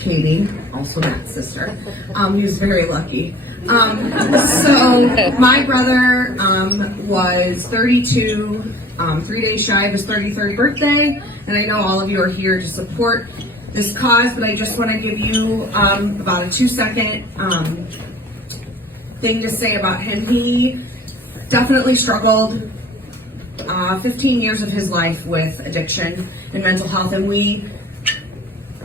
Katie, also Matt's sister. He was very lucky. So my brother was 32, 3 days shy of his 33rd birthday, and I know all of you are here to support this cause, but I just want to give you about a 2-second thing to say about him. He definitely struggled 15 years of his life with addiction and mental health, and we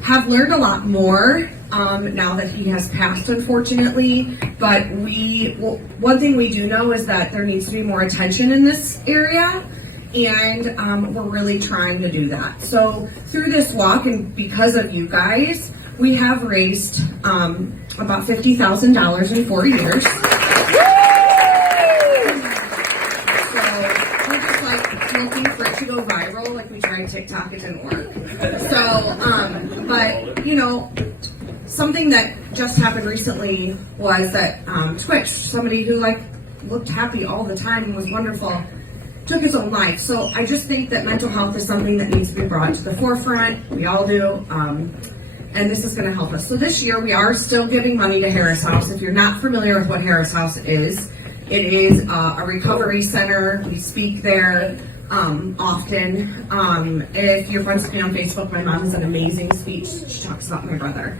have learned a lot more now that he has passed, unfortunately. But one thing we do know is that there needs to be more attention in this area, and we're really trying to do that. So through this walk, and because of you guys, we have raised about $50,000 in 4 years. Looking for it to go viral, like we tried TikTok, it didn't work. So, but you know, something that just happened recently was that Twitch, somebody who looked happy all the time and was wonderful, took his own life. So I just think that mental health is something that needs to be brought to the forefront. We all do. And this is going to help us. So this year we are still giving money to Harris House. If you're not familiar with what Harris House is, it is a recovery center. We speak there often. If you're friends with me on Facebook, my mom has an amazing speech. She talks about my brother.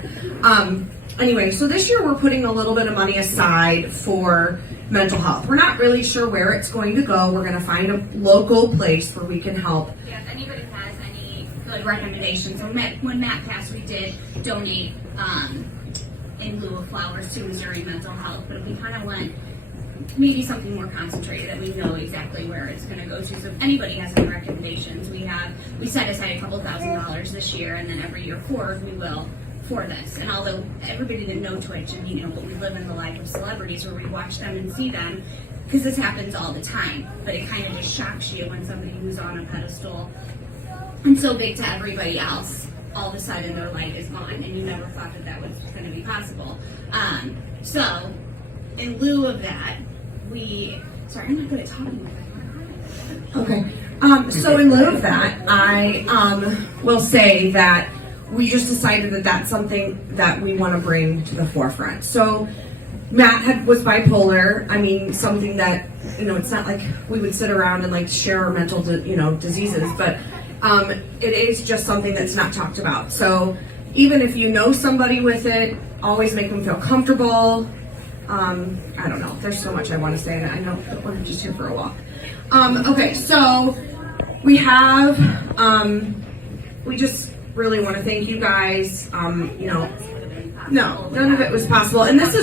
Anyway, so this year we're putting a little bit of money aside for mental health. We're not really sure where it's going to go. We're going to find a local place where we can help. Yeah, if anybody has any good recommendations. So when Matt passed, we did donate in lieu of flowers to Missouri Mental Health, but we kind of went maybe something more concentrated that we know exactly where it's going to go to. So if anybody has any recommendations, we set aside a couple $1,000s this year, and then every year forward we will for this. And although everybody didn't know Twitch, and but we live in the life of celebrities where we watch them and see them, because this happens all the time. But it kind of just shocks you when somebody who's on a pedestal and so big to everybody else, all of a sudden their light is gone, and you never thought that that was going to be possible. So in lieu of that, sorry, I'm not good at talking. Okay. So in lieu of that, I will say that we just decided that that's something that we want to bring to the forefront. So Matt was bipolar. I mean, something that, it's not like we would sit around and share our mental, diseases, but it is just something that's not talked about. So even if you know somebody with it, always make them feel comfortable. I don't know. There's so much I want to say, and I know that we're just here for a walk. Okay, so we have, we just really want to thank you guys. No, none of it was possible, and this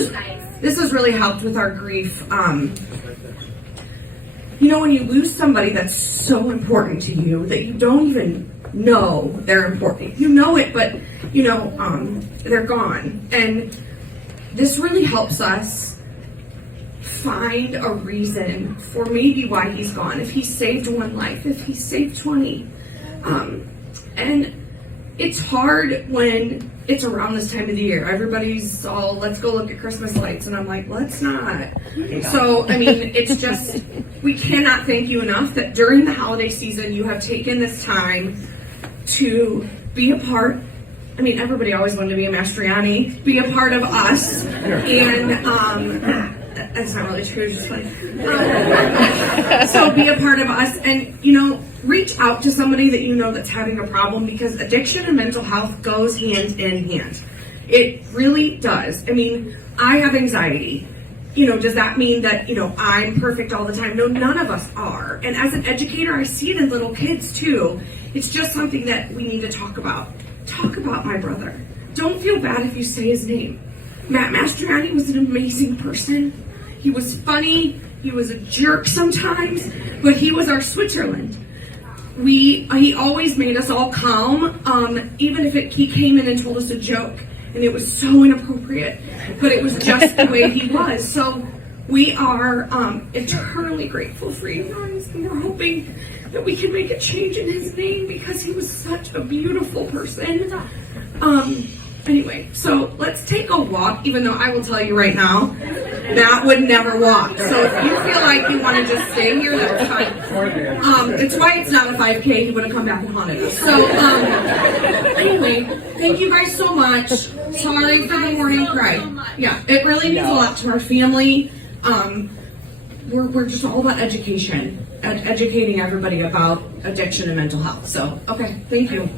has really helped with our grief. When you lose somebody that's so important to you that you don't even know they're important. You know it, but they're gone, and this really helps us find a reason for maybe why he's gone. If he saved one life, if he saved 20. And it's hard when it's around this time of the year. Everybody's all, let's go look at Christmas lights. And I'm like, let's not. So, it's just, we cannot thank you enough that during the holiday season, you have taken this time to be a part. Everybody always wanted to be a Mastriani, be a part of us, and that's not really true, it's just funny. So be a part of us, and reach out to somebody that you know that's having a problem, because addiction and mental health goes hand in hand. It really does. I have anxiety. Does that mean that, I'm perfect all the time? No, none of us are. And as an educator, I see it in little kids too. It's just something that we need to talk about. Talk about my brother. Don't feel bad if you say his name. Matt Mastriani was an amazing person. He was funny. He was a jerk sometimes, but he was our Switzerland. He always made us all calm, even if he came in and told us a joke, and it was so inappropriate, but it was just the way he was. So we are eternally grateful for you guys, and we're hoping that we can make a change in his name, because he was such a beautiful person. Anyway, so let's take a walk, even though I will tell you right now, Matt would never walk. So if you feel like you want to just stay here, that's fine. It's why it's not a 5K. He would have come back and haunted us. So, anyway, thank you guys so much. Sorry for the morning cry. Yeah, it really means a lot to our family. We're just all about education, educating everybody about addiction and mental health. So, okay, thank you.